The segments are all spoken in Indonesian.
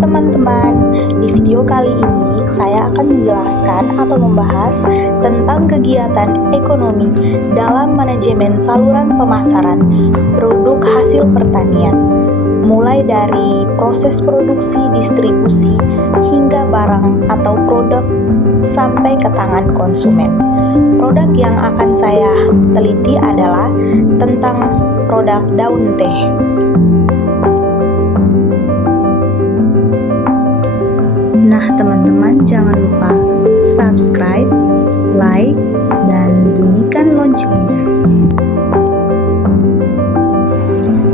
teman-teman, di video kali ini saya akan menjelaskan atau membahas tentang kegiatan ekonomi dalam manajemen saluran pemasaran produk hasil pertanian, mulai dari proses produksi, distribusi, hingga barang atau produk sampai ke tangan konsumen. Produk yang akan saya teliti adalah tentang produk daun teh. Nah teman-teman, jangan lupa subscribe, like, dan bunyikan loncengnya.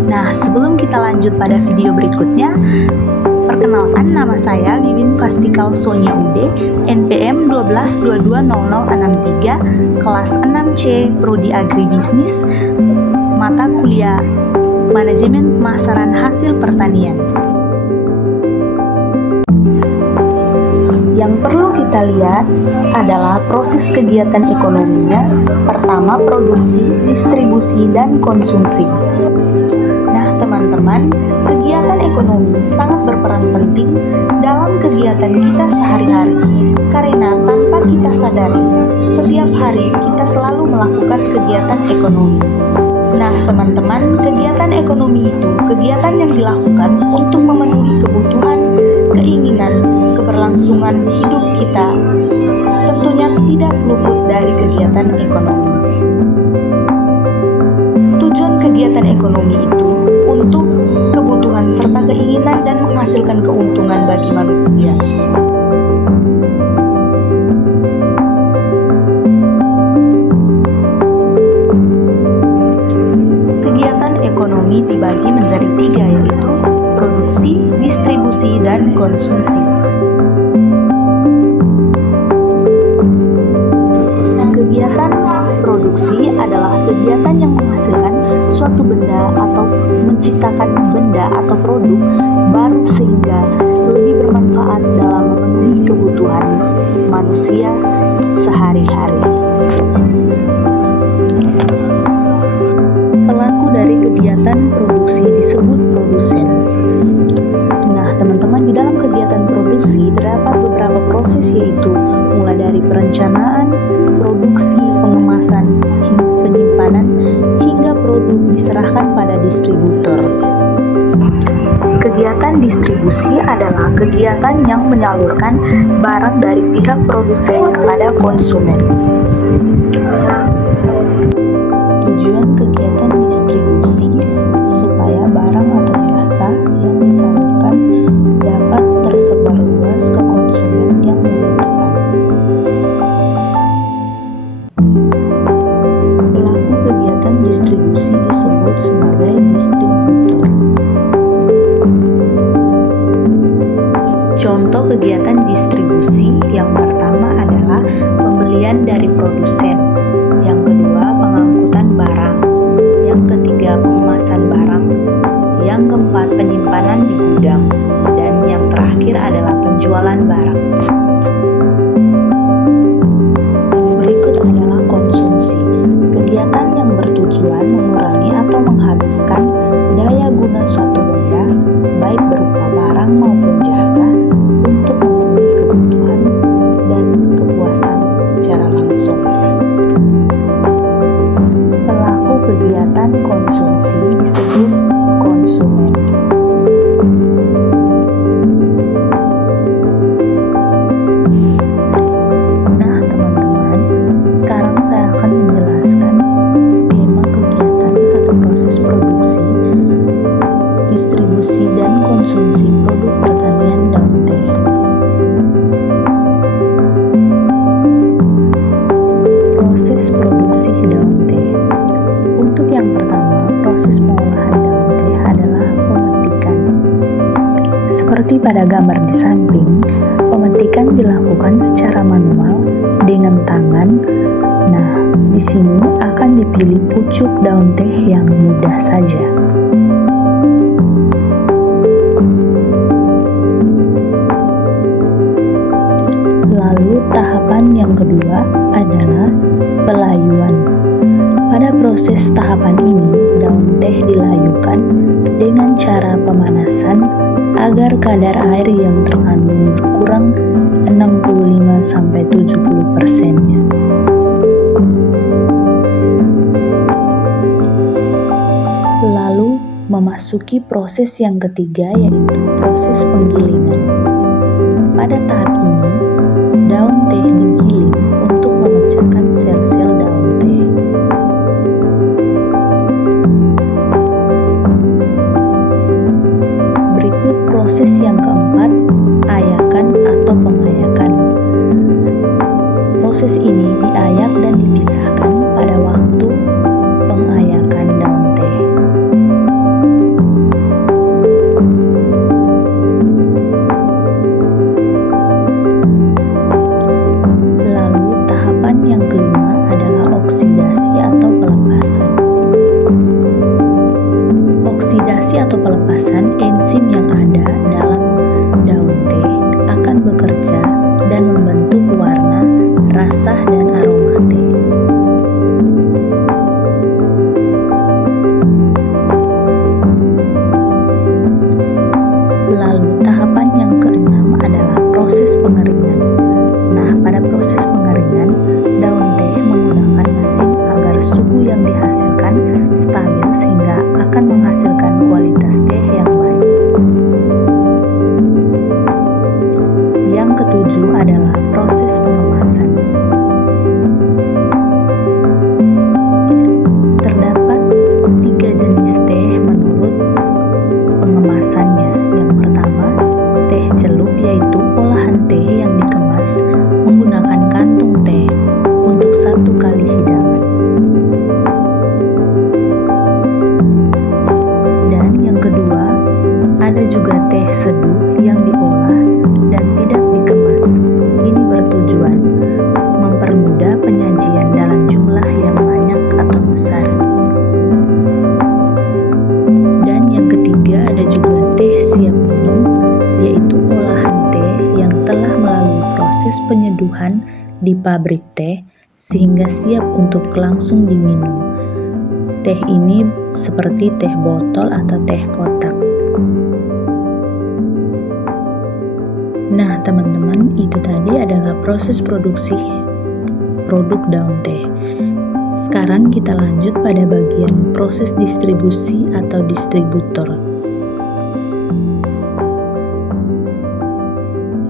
Nah, sebelum kita lanjut pada video berikutnya, perkenalkan, nama saya Wiwin Fastikal Sonia Ude, NPM 12220063, kelas 6C, Prodi Agribisnis, mata kuliah Manajemen Pemasaran Hasil Pertanian. Yang perlu kita lihat adalah proses kegiatan ekonominya. Pertama, produksi, distribusi, dan konsumsi. Nah teman-teman, kegiatan ekonomi sangat berperan penting dalam kegiatan kita sehari-hari, karena tanpa kita sadari, setiap hari kita selalu melakukan kegiatan ekonomi. Nah teman-teman, kegiatan ekonomi itu kegiatan yang dilakukan untuk memenuhi kebutuhan, keinginan, keberlangsungan hidup kita, tentunya tidak luput dari kegiatan ekonomi. Tujuan kegiatan ekonomi itu untuk kebutuhan serta keinginan dan menghasilkan keuntungan bagi manusia. Kegiatan ekonomi dibagi menjadi 3, yaitu produksi, distribusi, dan konsumsi. Kegiatan produksi adalah kegiatan yang menghasilkan suatu benda atau menciptakan benda atau produk baru sehingga lebih bermanfaat dalam memenuhi kebutuhan manusia sehari-hari. Pelaku dari kegiatan produksi disebut produsen. Nah teman-teman, di dalam kegiatan produksi terdapat beberapa proses, yaitu mulai dari perencanaan, produksi, pengemasan, penyimpanan, hingga produk diserahkan pada distributor. Kegiatan distribusi adalah kegiatan yang menyalurkan barang dari pihak produsen kepada konsumen. Tujuan kegiatan distribusi supaya barang atau jasa yang disalurkan dapat tersebar luas ke konsumen yang membutuhkan. Pelaku kegiatan distribusi disebut sebagai distributor. Contoh kegiatan distribusi yang pertama adalah pembelian dari produsen, yang kedua pengangkutan barang, yang ketiga pengemasan barang, yang keempat penyimpanan di gudang, dan yang terakhir adalah penjualan barang. Yang berikut adalah konsumsi, kegiatan yang bertujuan mengurangi atau menghabiskan daya guna suatu benda, baik berupa barang maupun jasa, untuk memenuhi kebutuhan dan kepuasan secara langsung. Pelaku kegiatan konsumsi disebut konsumen. Nah teman-teman, sekarang saya akan menjelaskan skema kegiatan atau proses produksi, distribusi, dan konsumsi produk pertanian daun teh. Proses produksi daun teh. Untuk yang pertama, proses pengolahan daun teh adalah pemetikan. Seperti pada gambar di samping, pemetikan dilakukan secara manual dengan tangan. Nah, di sini akan dipilih pucuk daun teh yang mudah saja. Lalu tahapan yang kedua adalah pelayuan. Pada proses tahapan ini, daun teh teh dilayukan dengan cara pemanasan agar kadar air yang terkandung berkurang 65-70%-nya. Lalu memasuki proses yang ketiga, yaitu proses penggilingan. Pada tahap ini, daun teh digiling untuk memecahkan sel-sel daun teh. Berikut proses yang keempat, ayakan atau pengayakan. Proses ini diayak dan dipisahkan pada waktu pengayakan daun teh. Lalu tahapan yang kelima adalah oksidasi atau pelepasan. Oksidasi atau pelepasan enzim yang ada dalam daun teh akan bekerja dan membentuk warna, rasa, dan aroma teh. Lalu tahapan yang keenam adalah proses pengeringan. Nah, pada proses pengeringan, daun teh menggunakan mesin agar suhu yang dihasilkan stabil sehingga akan menghasilkan kualitas teh yang baik. Yang ketujuh adalah proses pengemasan. Terdapat 3 jenis teh menurut pengemasannya. Yang pertama, teh celup, yaitu olahan teh yang dikemas menggunakan kantung teh untuk 1 kali hidangan. Dan yang kedua, ada juga teh seduh yang diolah dan tidak dikemas. Ini bertujuan mempermudah penyajian dalam jumlah yang banyak atau besar. Dan yang ketiga, ada juga teh siap minum, yaitu olahan teh yang telah melalui proses penyeduhan di pabrik teh sehingga siap untuk langsung diminum. Teh ini seperti teh botol atau teh kotak. Nah, teman-teman, itu tadi adalah proses produksi produk daun teh. Sekarang kita lanjut pada bagian proses distribusi atau distributor.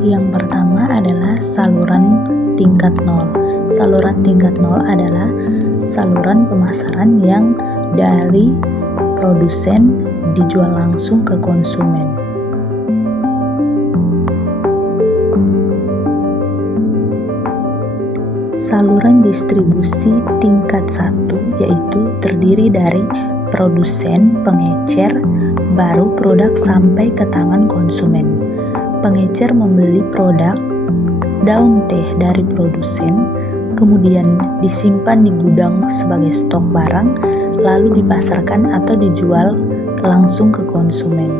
Yang pertama adalah saluran tingkat 0. Saluran tingkat 0 adalah saluran pemasaran yang dari produsen dijual langsung ke konsumen. Saluran distribusi tingkat 1 yaitu terdiri dari produsen, pengecer, baru produk sampai ke tangan konsumen. Pengecer membeli produk daun teh dari produsen, kemudian disimpan di gudang sebagai stok barang, lalu dipasarkan atau dijual langsung ke konsumen.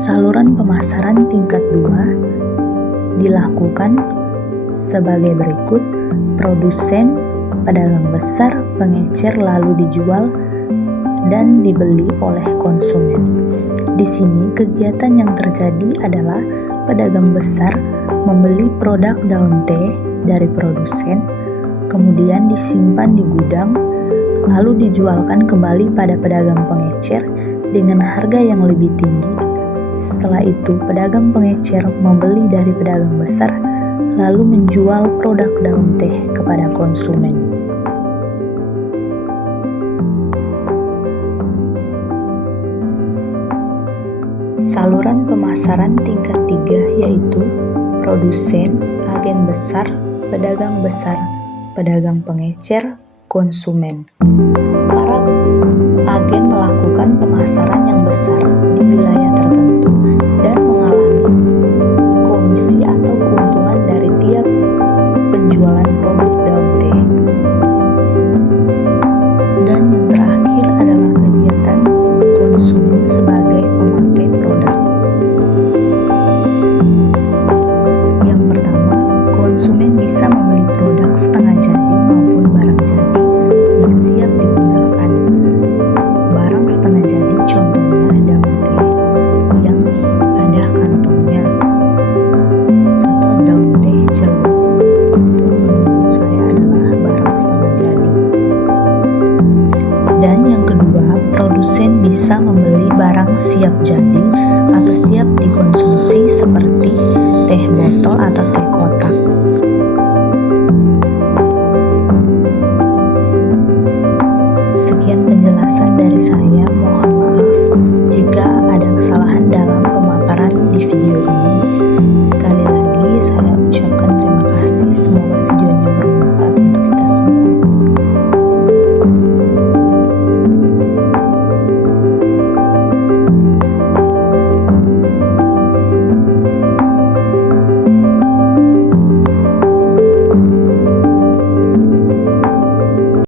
Saluran pemasaran tingkat 2 dilakukan sebagai berikut: produsen, pedagang besar, pengecer, lalu dijual dan dibeli oleh konsumen. Di sini kegiatan yang terjadi adalah pedagang besar membeli produk daun teh dari produsen, kemudian disimpan di gudang, lalu dijualkan kembali pada pedagang pengecer dengan harga yang lebih tinggi. Setelah itu, pedagang pengecer membeli dari pedagang besar, lalu menjual produk daun teh kepada konsumen. Saluran pemasaran tingkat 3 yaitu produsen, agen besar, pedagang pengecer, konsumen. Para agen melakukan pemasaran yang besar di wilayah tertentu dan mengalami komisi atau keuntungan dari tiap penjualan produk daun teh. Dan yang terakhir adalah kegiatan konsumen sebagai pemakai produk. Yang pertama, konsumen bisa membeli produk setengah jadi kedua, produsen bisa membeli barang siap jadi atau siap dikonsumsi seperti teh botol atau teh kotak. Sekian penjelasan dari saya, mohon